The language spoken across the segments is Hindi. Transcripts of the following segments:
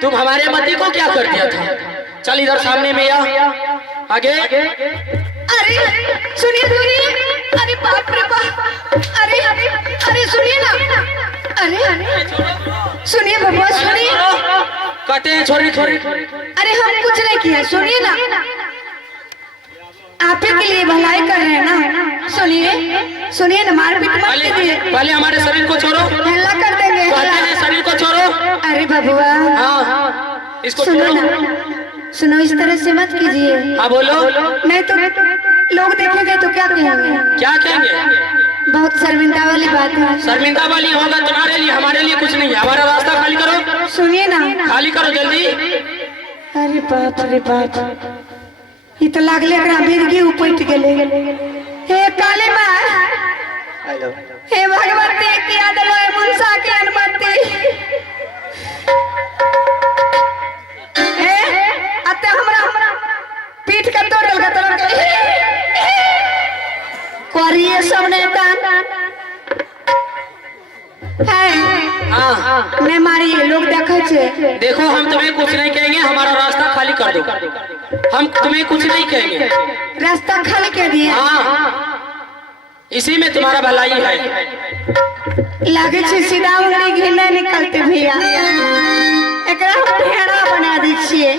तुम हमारे मती को क्या कर दिया था? चल इधर सामने में आ, आगे। अरे सुनिए सुनिए, अरे बाप रे बाप, अरे अरे सुनिए ना, अरे सुनिए बाबा सुनिए। कहते हैं छोरी छोरी। अरे हम कुछ नहीं किया, सुनिए ना, आप ही के लिए भलाई कर रहे हैं ना। सुनिए सुनिए ना, मारपीट मत कीजिए। पहले हमारे शरीर को छोड़ो। हल्ला कर देंगे। शरीर को छोड़ो। अरे बबुआ हाँ, इसको सुनो छोड़ो। ना, सुनो, इस तरह से मत कीजिए। हाँ बोलो। नहीं तो लोग देखेंगे तो क्या कहेंगे? क्या कहेंगे? बहुत शर्मिंदा वाली बात है। शर्मिंदा वाली होगा तुम्हारे लिए, हमारे लिए कुछ नहीं है। हमारा रास्ता खाली करो। सुनिए ना, खाली करो जल्दी। अरे बाप रे बाप, ये तो लागले एकरा बिरगी उपट गेले। हे काली माँ, हे भगवती की आदलो मुंसा की अनुमति। हे अते हमरा पीठ के तोड़ल के तोड़ के करिए सब नेता हाँ नहीं मारिए, लोग देखे छे। देखो, हम तुम्हें कुछ नहीं कहेंगे, हमारा रास्ता खाली कर दो। हम तुम्हें कुछ नहीं कहेंगे। रास्ता खाली कर दिए। हाँ, इसी में तुम्हारा भलाई है। लागे छे सीधा उंगली घिने निकलते भैया। एकरा हम ढेरा बना दी छिए,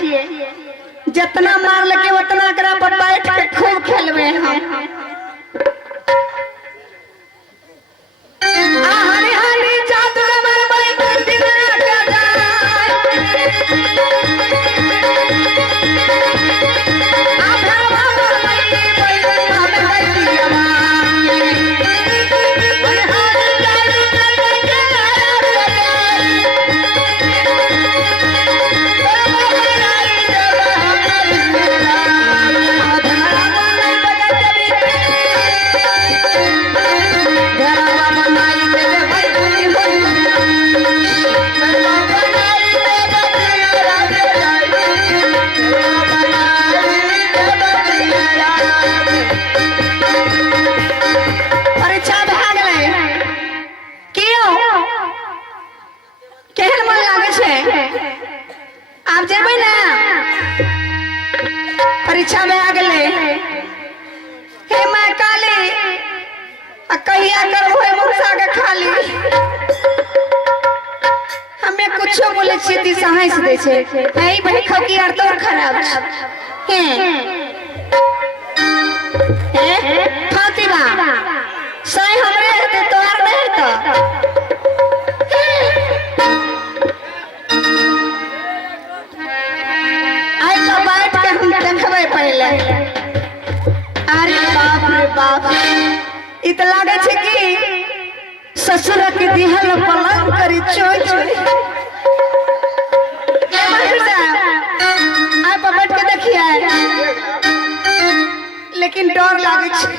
जितना मार लगे उतना एकरा पर बैठ के खूब खेलबे हम। हरी हरी जादू मर भाई दिन रात जाए। आप जेबे ना, परीक्षा में आ गए। हे माँ काली, कहिया करबो मुंसा के खाली। हमें कुछो बोले छी ती सहायस दे छे। हे भाई खकी आर तोर खराब है। हे फातिमा, सही हमरे हते तोर नहीं तो। अरे बाप रे बाप, इत लागे छे कि ससुर के दिहल पलंग करी चोय चोय। आप बैठ के देखिए, लेकिन डर लागे छे।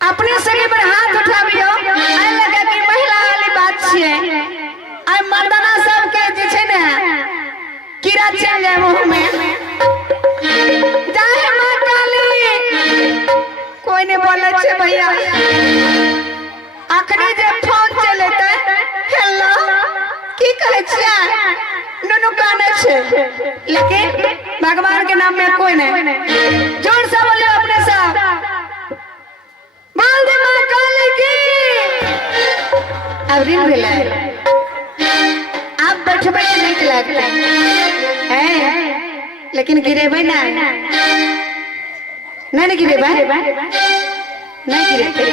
अपने शरीर पर हाथ उठाबियो, आई लगे कि महिला वाली बात छिए। आई मर्दाना सब के जे छे ना, कीड़ा चल जाए मुंह में। जाए मां काली, कोई ने बोले छे भैया। अखनी जे फोन चलेते, हेलो की कहे छिया, नुनु काने छे, लेकिन भगवान के नाम में कोई नहीं। जोर से बोलियो अपने साथ, बोल दे मां काली की। अब रिंग भेले, आप बैठबे नहीं लगता है, लेकिन गिरेबे ना, नहीं गिरेबे, नहीं गिरेबे।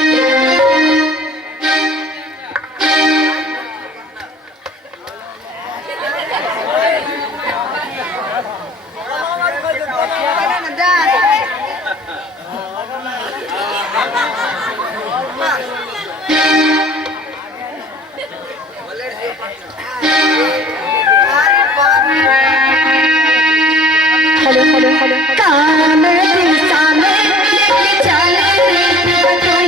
हेलो हेलो हेलो, कान दिशा में लेके चले तो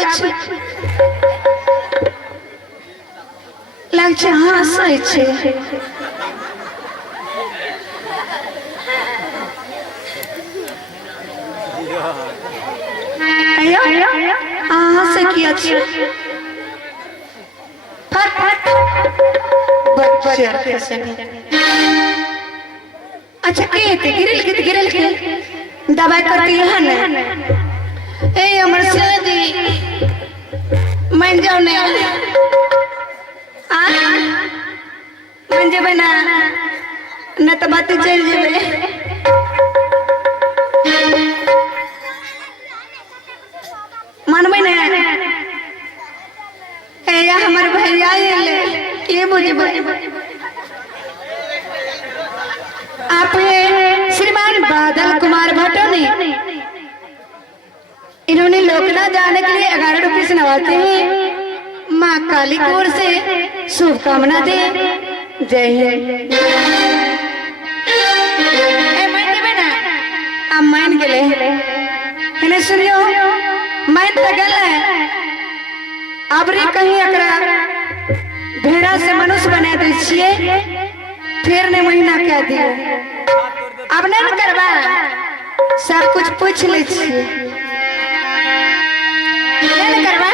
चाबै छै लग छै हंसै छै हंसे किया छै बच्चा कैसे अच्छा के गिरल के दवाई करती है ना ए हमर सदी मन जाओ ने आ मन जेबे ना न तो बात चल जेबे मनबे ना ए या हमर भैया ले के बुझबे आप श्रीमान बादल कुमार भट्टोनी इन्होंने लोक ना जाने के लिए 11 रुपये से नवाते हैं माँ काली कोर से शुभकामना दे जय हिंद अब मान के ले इन्हें सुनियो मान तो गल है अब रे कहीं अकरा भेड़ा से मनुष्य बना दे छिए फिर ने महीना कह दिया अब नहीं करवा सब कुछ पूछ ले छिए नहीं करवा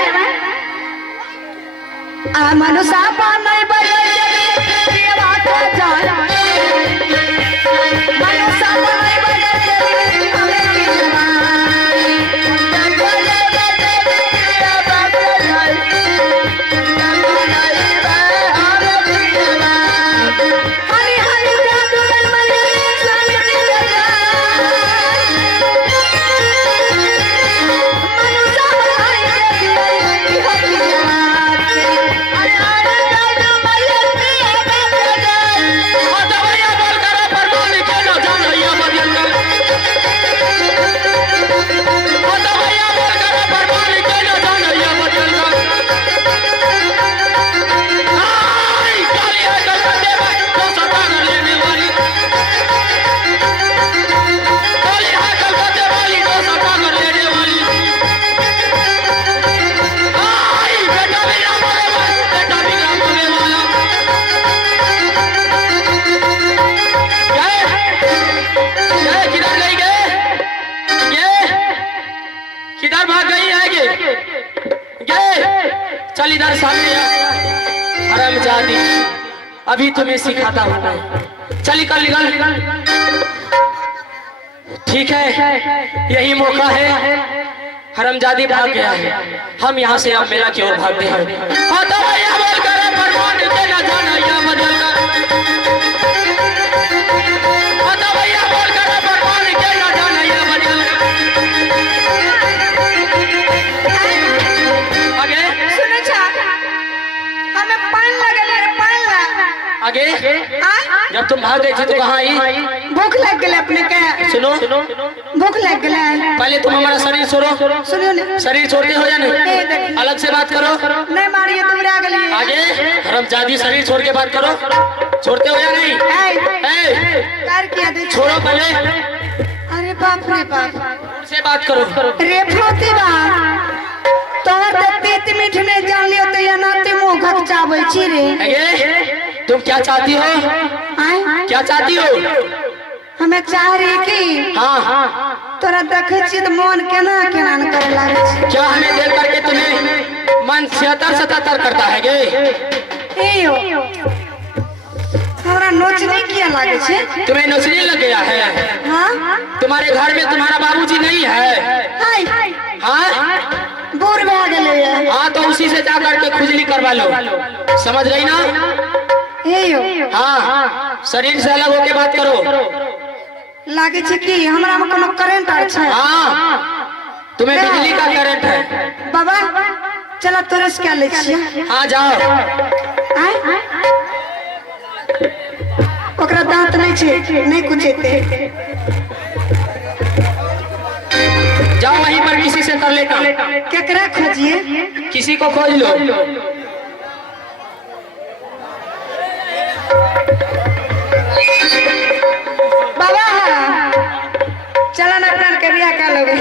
आ मनुष्य पान नहीं बजे ये बात जान मनुष्य नहीं बजे हमें चल इधर सामने हरामजादी अभी तुम्हें सिखाता हूँ मैं चल निकल ठीक है यही मौका है हरामजादी भाग गया है हम यहाँ से अब मेला की ओर भागते हैं आगे जब तुम भाग गई थी तो कहाँ आई भूख लग गई अपने क्या सुनो भूख लग गई पहले तुम हमारा शरीर छोड़ो सुनियो ने शरीर छोड़ते हो या नहीं अलग से बात करो नहीं मारिए तुम आ गई आगे हरामजादी शरीर छोड़ के बात करो छोड़ते हो या नहीं कर किया दे छोड़ो पहले अरे बाप रे बाप से बात करो रे फोती बा तोहर तेत मीठ ने जान लियो तो या नाते मुंह घक चाबै छी रे तुम क्या चाहती हो क्या चाहती हो हमें चाह रही की हाँ तोरा देखे छी तो मन केना केना न करे लागे छी क्या हमें देख करके तुम्हें मन 77 करता है गे एयो हमरा नोच नहीं किया लागे छे तुम्हें नोचने लग गया है हां तुम्हारे घर में तुम्हारा बाबूजी नहीं है हाँ बूढ़ हो गए हाँ तो उसी से जा करके खुजली करवा लो समझ रही ना हाँ शरीर से अलग होके बात करो लागे छे कि हमरा में कोनो करंट आ छै हाँ तुम्हें बिजली का करंट है बाबा चला तुरस क्या ले छिए हाँ जाओ ओकरा दांत नहीं छे नहीं कुचेते जाओ वहीं पर किसी से कर लेना केकरा खोजिए किसी को खोज लो बाबा चला ना प्राण के बियाह कर लोगे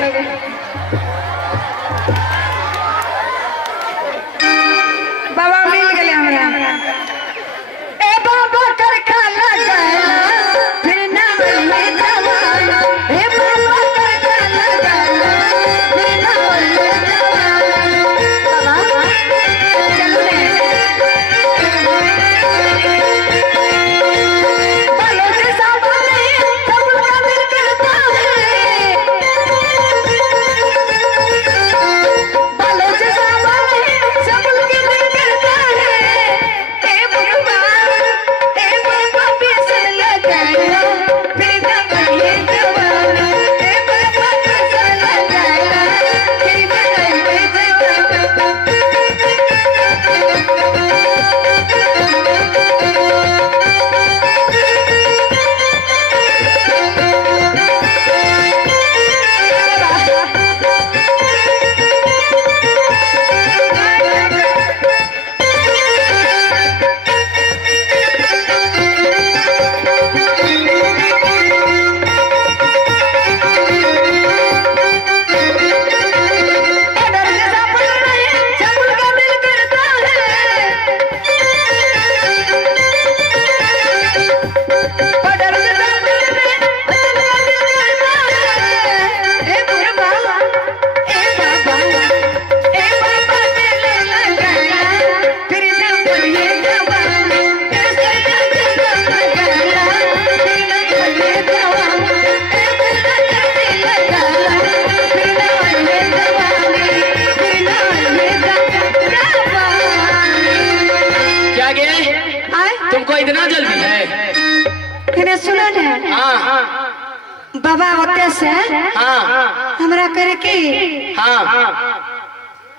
बाबा होते से हाँ हमरा करे की हाँ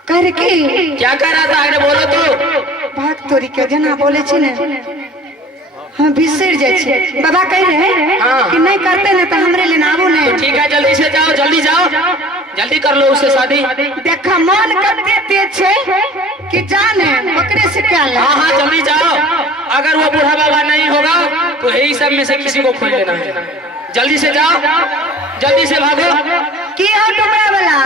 करे की क्या कह रहा था आगे बोलो तो। भाग तोरी के जना बोले छी ने हम बिसर जाए छी। बाबा कह रहे हाँ। कि नहीं करते ना तो हमरे लिए आबू ने। तो ठीक है जल्दी से जाओ, जल्दी जाओ, जल्दी कर लो उससे शादी। देखा मन करते तेज छे कि जाने ओकरे से क्या ले। हाँ हाँ जल्दी जाओ, अगर वो बूढ़ा बाबा नहीं होगा तो यही सब में से किसी को खोज लेना है। जल्दी से जाओ, जल्दी से भागो। की हो टुमरा वाला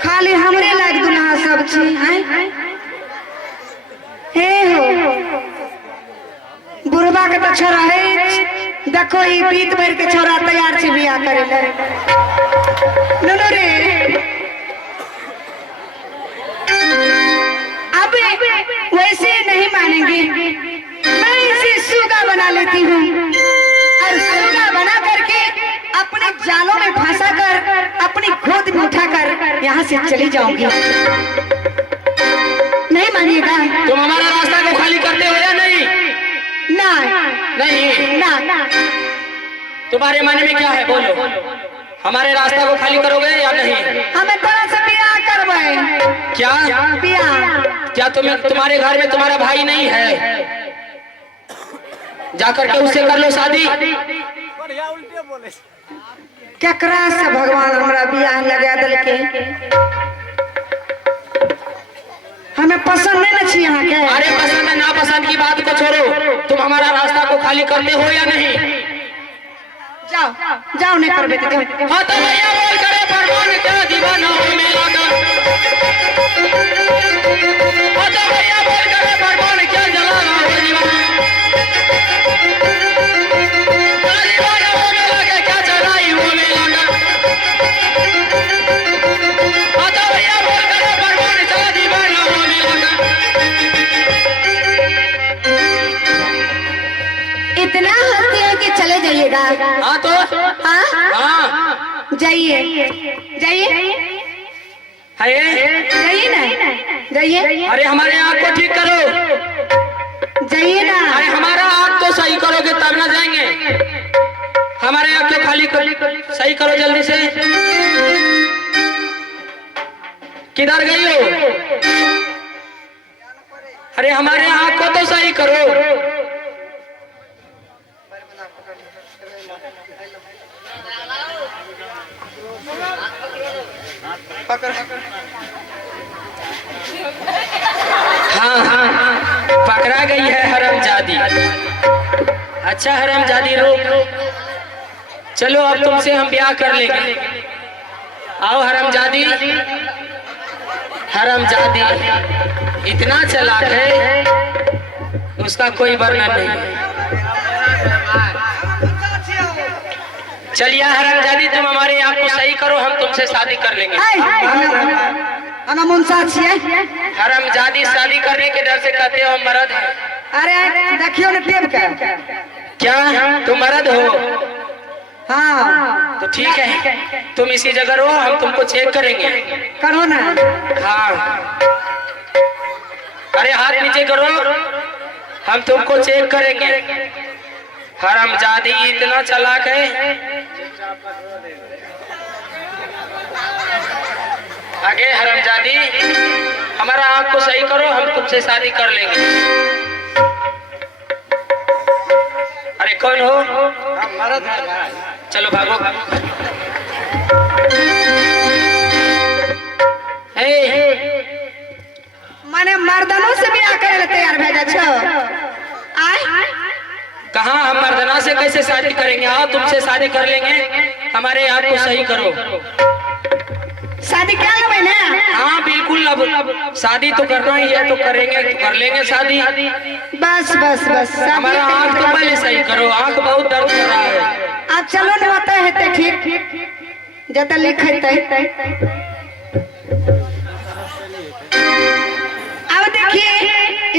खाली हमरे लायक दुल्हा सब छी हैं। हे हो बुढ़वा के तो छोरा है, देखो ई बीत भर के छोरा तैयार छी बियाह करे ले। नो रे अब वैसे नहीं मानेंगे, मैं इसे सुगा बना लेती हूँ और सुगा बना करके अपने जालों में फंसा कर अपनी गोद में उठाकर यहाँ से चली जाऊंगी। नहीं मानिएगा? तुम हमारा रास्ता को खाली करते हो या नहीं? ना नहीं ना तुम्हारे मन में क्या है बोलो, हमारे रास्ता को खाली करोगे या नहीं? हमें तरह से बियाह करवाए। क्या बियाह? क्या तुम्हारे घर में तुम्हारा भाई नहीं है? जाकर के उससे कर लो शादी। केकरा से भगवान हमरा बियाह लगा दिल के? हमें पसंद नहीं न छी यहाँ के। अरे पसंद है ना पसंद की बात को छोड़ो, तुम हमारा रास्ता को खाली करते हो या नहीं? जाओ जाओ नहीं करबे तो जाओ। हाँ तो भैया बोल करे परमान क्या दीवाना हो मेरा का। हाँ तो भैया बोल करे परमान क्या जलाना हो दीवाना। दीवाना हो मेरा के क्या चलाई हो मेरा का। हाँ तो भैया बोल करे परमान क्या दीवाना हो मेरा का। इतना हंसते हैं कि चले जाइएगा। हाँ तो हाँ हाँ जाइए जाइए है जाइए ना जाइए। अरे हमारे आँख को ठीक करो, जाइए ना। अरे हमारा आँख तो सही करोगे तब ना जाएंगे। हमारे आँख को खाली सही करो जल्दी से। किधर गई हो? अरे हमारे आँख को तो सही करो। हाँ हाँ पकड़ा गई है हरामजादी। अच्छा हरामजादी रुक, चलो अब तुमसे हम ब्याह कर लेंगे। आओ हरामजादी। हरामजादी इतना चालाक है उसका कोई वर्णन नहीं। चलिए हरामजादी तुम हमारे आप को सही करो, हम तुमसे शादी कर लेंगे। हम मुंसा छिए। हरामजादी शादी करने के डर से कहते हो हम मर्द हैं। अरे देखियो ना टेप का। क्या तुम मर्द हो? हाँ तो ठीक है तुम इसी जगह रहो, हम तुमको चेक करेंगे। करो ना। हाँ अरे हाथ नीचे करो, हम तुमको चेक करेंगे। हरामजादी इतना चालाक है। आगे हरामजादी हमारा आँख को सही करो, हम तुमसे शादी कर लेंगे। अरे कौन हो? चलो भागो। माने मर्दनों से भी आकर तैयार भेजा छो। कहाँ हम मर्दना से कैसे शादी करेंगे? आओ तुमसे शादी कर लेंगे, हमारे आप को सही करो। शादी क्या लेवे ना? हाँ बिल्कुल, अब शादी तो करना ही है तो करेंगे, तो कर लेंगे शादी। बस बस बस हमारा आँख तो पहले सही करो, आँख बहुत दर्द कर रहा है। अब चलो न होता है तो ठीक जब लिखे। अब देखिए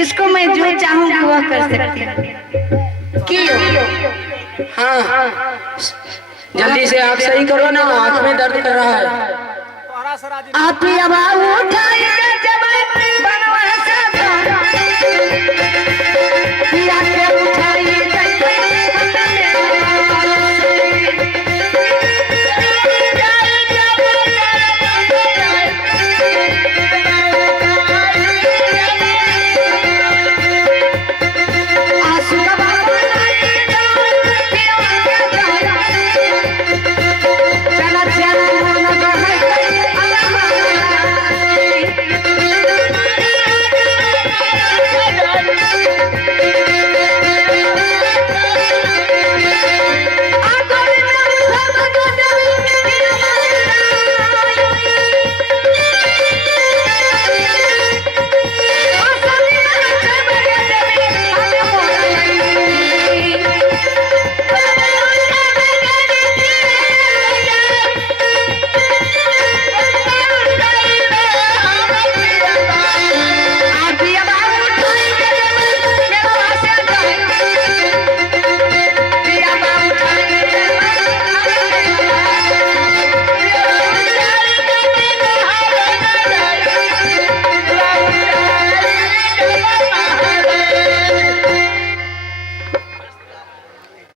इसको मैं जो चाहूंगी वह कर सकती हूँ। हाँ जल्दी से आप सही करो ना, आँख में दर्द कर रहा है। आप अब उठाइए